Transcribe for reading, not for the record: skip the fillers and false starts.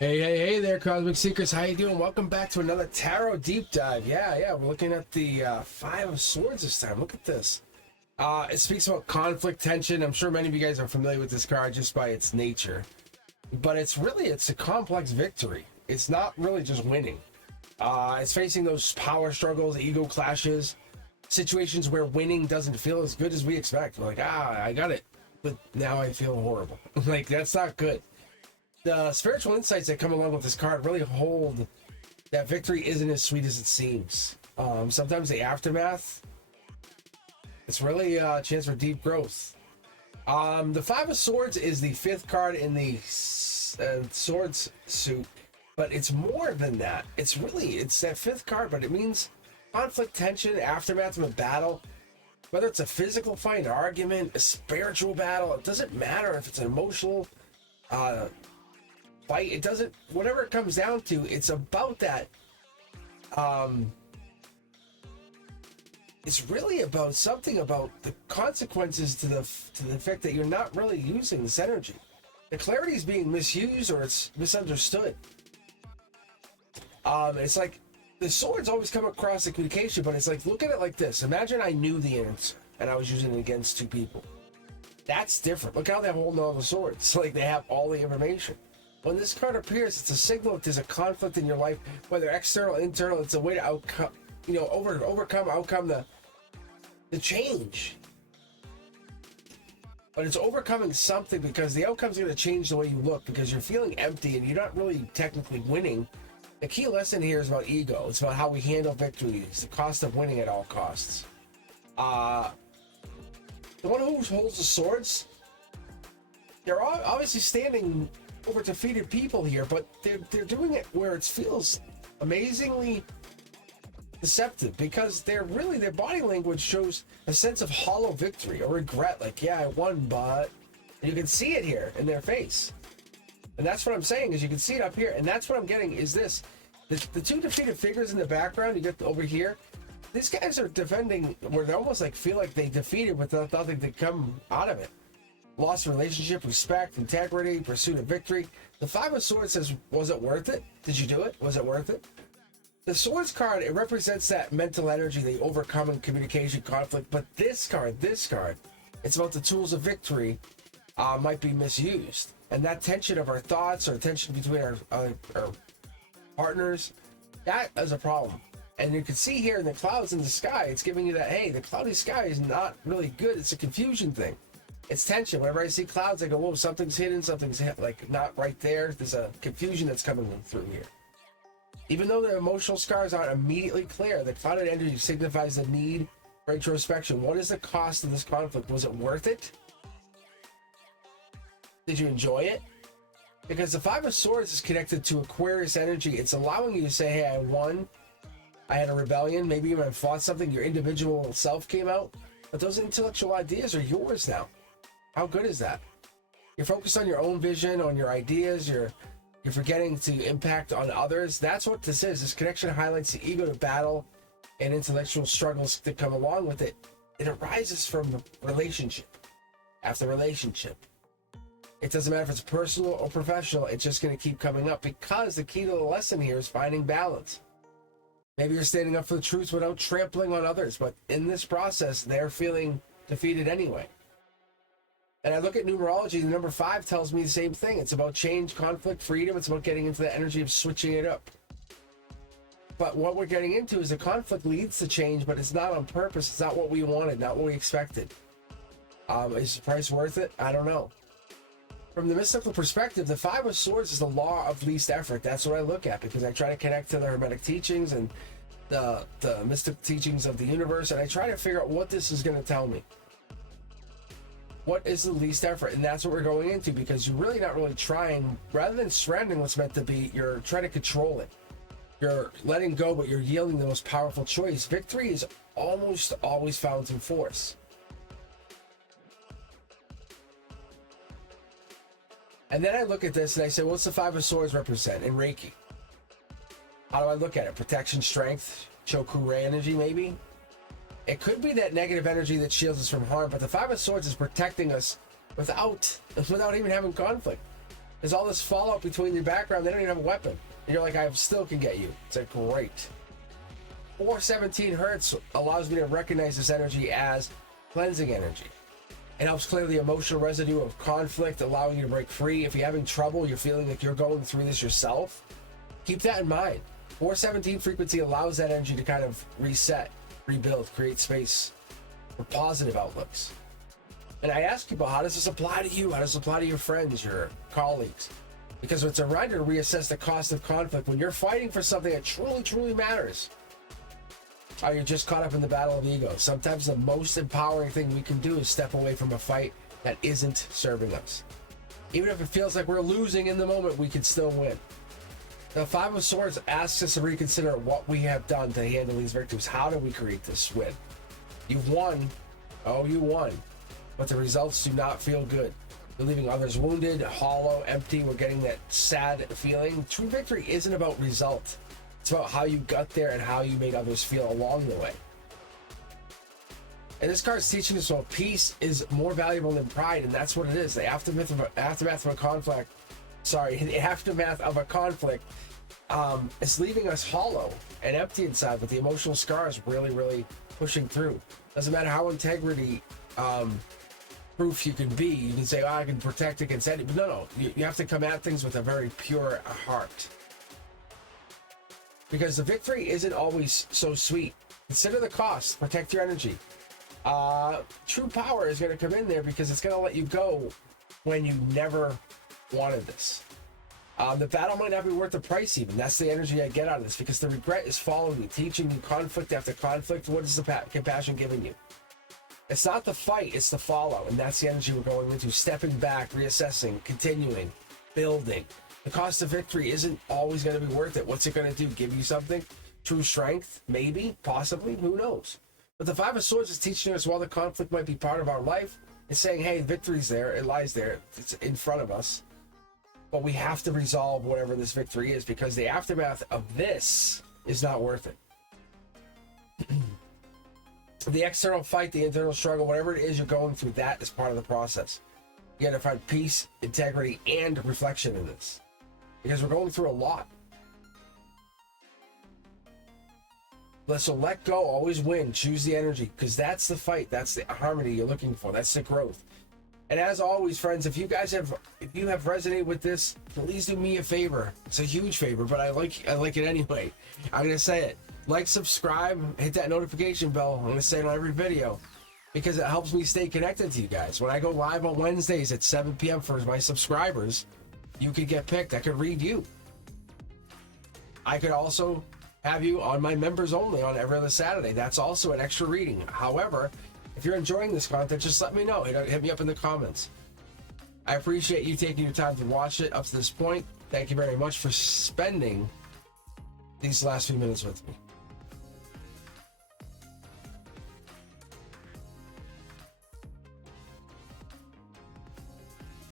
Hey there, Cosmic Seekers. How you doing? Welcome back to another Tarot Deep Dive. Yeah, we're looking at the Five of Swords this time. Look at this. It speaks about conflict, tension. I'm sure many of you guys are familiar with this card just by its nature. But it's a complex victory. It's not really just winning. It's facing those power struggles, ego clashes, situations where winning doesn't feel as good as we expect. We're like, I got it, but now I feel horrible. Like, that's not good. The spiritual insights that come along with this card really hold that victory isn't as sweet as it seems. Sometimes the aftermath, it's really a chance for deep growth. The Five of Swords is the fifth card in the Swords suit, but it's more than that. It's that fifth card, but it means conflict, tension, aftermath of a battle. Whether it's a physical fight, an argument, a spiritual battle, it doesn't matter if it's an emotional fight. It doesn't, whatever it comes down to, it's about that. It's really about something about the consequences to the fact that you're not really using this energy. The clarity is being misused or it's misunderstood. It's like the swords always come across the communication, but it's like, look at it like this. Imagine I knew the answer and I was using it against two people. That's different. Look how they're holding all the swords. It's like they have all the information. When this card appears, it's a signal that there's a conflict in your life, whether external, internal. It's a way to overcome the change. But it's overcoming something because the outcome's going to change the way you look because you're feeling empty and you're not really technically winning. The key lesson here is about ego. It's about how we handle victory. It's the cost of winning at all costs. The one who holds the swords, they're obviously standing over defeated people here, but they're doing it where it feels amazingly deceptive because their body language shows a sense of hollow victory or regret, like, yeah, I won, but and you can see it here in their face. And that's what I'm saying, is you can see it up here, and that's what I'm getting is this. The two defeated figures in the background, you get over here, these guys are defending where they almost like feel like they defeated with nothing to come out of it. Lost relationship, respect, integrity, pursuit of victory. The Five of Swords says, was it worth it? Did you do it? Was it worth it? The Swords card, it represents that mental energy, the overcoming communication conflict. But this card, it's about the tools of victory might be misused. And that tension of our thoughts or tension between our partners, that is a problem. And you can see here in the clouds in the sky, it's giving you that, hey, the cloudy sky is not really good. It's a confusion thing. It's tension. Whenever I see clouds, I go, whoa, something's hidden, something's like not right there. There's a confusion that's coming through here. Even though the emotional scars aren't immediately clear, the clouded energy signifies the need for introspection. What is the cost of this conflict? Was it worth it? Did you enjoy it? Because the Five of Swords is connected to Aquarius energy. It's allowing you to say, hey, I won. I had a rebellion. Maybe even I fought something. Your individual self came out. But those intellectual ideas are yours now. How good is that? You're focused on your own vision, on your ideas. You're forgetting to impact on others. That's what this is. This connection highlights the ego to battle and intellectual struggles that come along with it. It arises from relationship after relationship. It doesn't matter if it's personal or professional. It's just going to keep coming up because the key to the lesson here is finding balance. Maybe you're standing up for the truth without trampling on others, but in this process, they're feeling defeated anyway. And I look at numerology, the number 5 tells me the same thing. It's about change, conflict, freedom. It's about getting into the energy of switching it up. But what we're getting into is the conflict leads to change, but it's not on purpose. It's not what we wanted, not what we expected. Is the price worth it? I don't know. From the mystical perspective, the Five of Swords is the law of least effort. That's what I look at because I try to connect to the Hermetic teachings and the mystic teachings of the universe, and I try to figure out what this is going to tell me. What is the least effort? And that's what we're going into because you're really not really trying. Rather than surrendering what's meant to be, you're trying to control it. You're letting go, but you're yielding the most powerful choice. Victory is almost always found through force. And then I look at this and I say, what's the Five of Swords represent in Reiki? How do I look at it? Protection, strength, Chokure energy, maybe? It could be that negative energy that shields us from harm, but the Five of Swords is protecting us without even having conflict. There's all this fallout between your background. They don't even have a weapon. And you're like, I still can get you. It's like, great. 417 hertz allows me to recognize this energy as cleansing energy. It helps clear the emotional residue of conflict, allowing you to break free. If you're having trouble, you're feeling like you're going through this yourself, keep that in mind. 417 frequency allows that energy to kind of reset, rebuild, create space for positive outlooks. And I ask people, how does this apply to you? How does it apply to your friends, your colleagues? Because it's a reminder to reassess the cost of conflict when you're fighting for something that truly, truly matters. Or you're just caught up in the battle of ego. Sometimes the most empowering thing we can do is step away from a fight that isn't serving us. Even if it feels like we're losing in the moment, we can still win. The Five of Swords asks us to reconsider what we have done to handle these victories. How do we create this win? You've won. Oh, you won. But the results do not feel good. You're leaving others wounded, hollow, empty. We're getting that sad feeling. True victory isn't about result. It's about how you got there and how you made others feel along the way. And this card's teaching us, well, peace is more valuable than pride, and that's what it is. The aftermath of a conflict. The aftermath of a conflict is leaving us hollow and empty inside, with the emotional scars really, really pushing through. Doesn't matter how integrity proof you can be. You can say, oh, I can protect against any, but no. You have to come at things with a very pure heart. Because the victory isn't always so sweet. Consider the cost. Protect your energy. True power is going to come in there because it's going to let you go when you never wanted this. The battle might not be worth the price even. That's the energy I get out of this, because the regret is following you, teaching you conflict after conflict. What is the compassion giving you? It's not the fight, it's the follow. And that's the energy we're going into. Stepping back, reassessing, continuing, building. The cost of victory isn't always going to be worth it. What's it going to do? Give you something? True strength? Maybe, possibly, who knows? But the Five of Swords is teaching us, while the conflict might be part of our life, it's saying, hey, victory's there, it lies there, it's in front of us. But we have to resolve whatever this victory is, because the aftermath of this is not worth it. The external fight, the internal struggle, whatever it is you're going through, that is part of the process. You gotta find peace, integrity, and reflection in this, because we're going through a lot. So let go, always win, choose the energy, because that's the fight, that's the harmony you're looking for, that's the growth. And as always, friends, if you have resonated with this, please do me a favor. It's a huge favor, but I like it anyway. I'm gonna say it. Like, subscribe, hit that notification bell. I'm gonna say it on every video, because it helps me stay connected to you guys. When I go live on Wednesdays at 7 p.m. for my subscribers, you could get picked. I could read you. I could also have you on my members only on every other Saturday. That's also an extra reading. However, if you're enjoying this content, just let me know. Hit me up in the comments. I appreciate you taking your time to watch it up to this point. Thank you very much for spending these last few minutes with me.